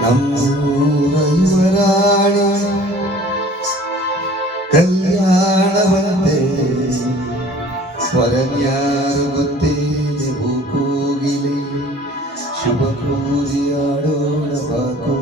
നമ്മൂറയുവരാണി കല്യാണവന്തേ സ്വരഞ്ഞാറുകുത്തേനെ പൂക്കൂകിലെ ശുഭകൂരിയാടോണ പാക്കോ.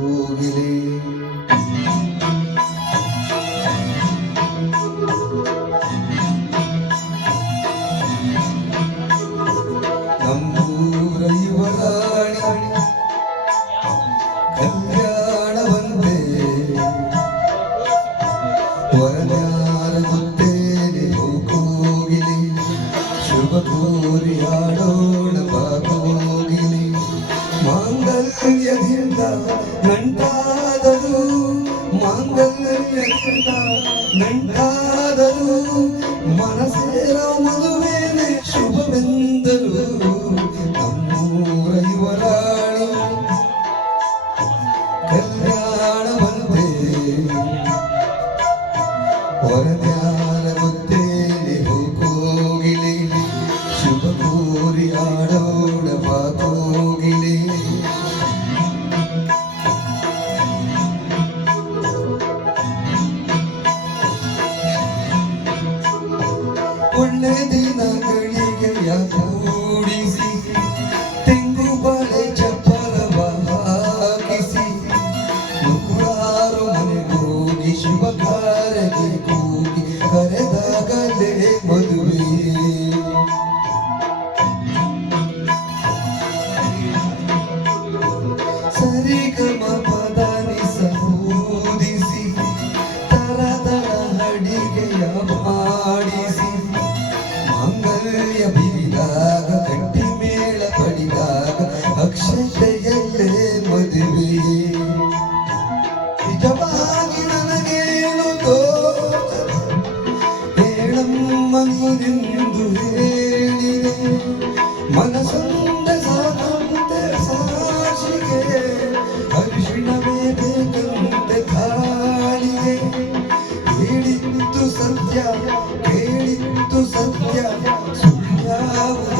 ಸರ್ವತೋರಿಯಾಡೋಣ ಬಾಬೋಗಿಲಿ ಮಾಂಗಲ್ಯದಿಂದ ನಂಟಾದರು ಮಾಂಗಲ್ಯದಿಂದ ನಂಟಾದರು ಮನಸೇರ ಮಧು lady love.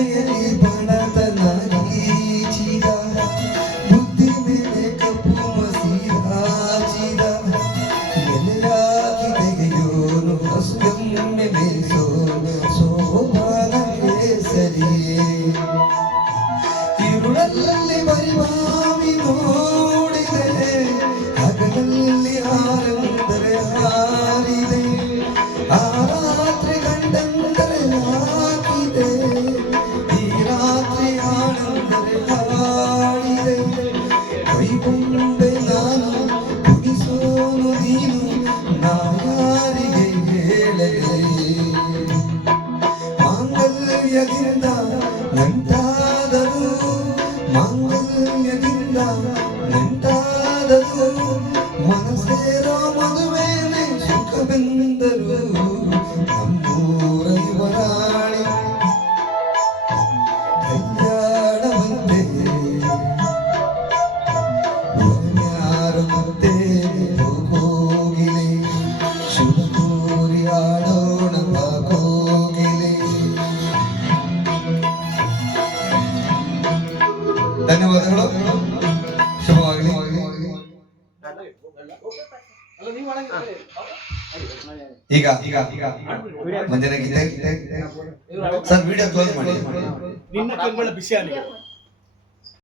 yeah, yeah. ನಂಟಾದವು ಮಾಂಗಲ್ಯದಿಂದ ನಂಟಾದವು ಮನಸ್ಸೇರ ಮದುವೆನೆ ಸುಖವೆಂದರು ನಂಬೂರ ಇವರಾಳಿ ಕಲ್ಯಾಣವಂತೆ ಧನ್ಯವಾದಗಳು. ಶುಭವಾಗಲಿ. ಈಗ ಈಗ ಈಗ. ಮುಂದಿನ ಗೀತೆ. ಸರ್ ವಿಡಿಯೋ ಕ್ಲೋಸ್ ಮಾಡಿ. ಬಿಸಿ ಆಗಿದೆ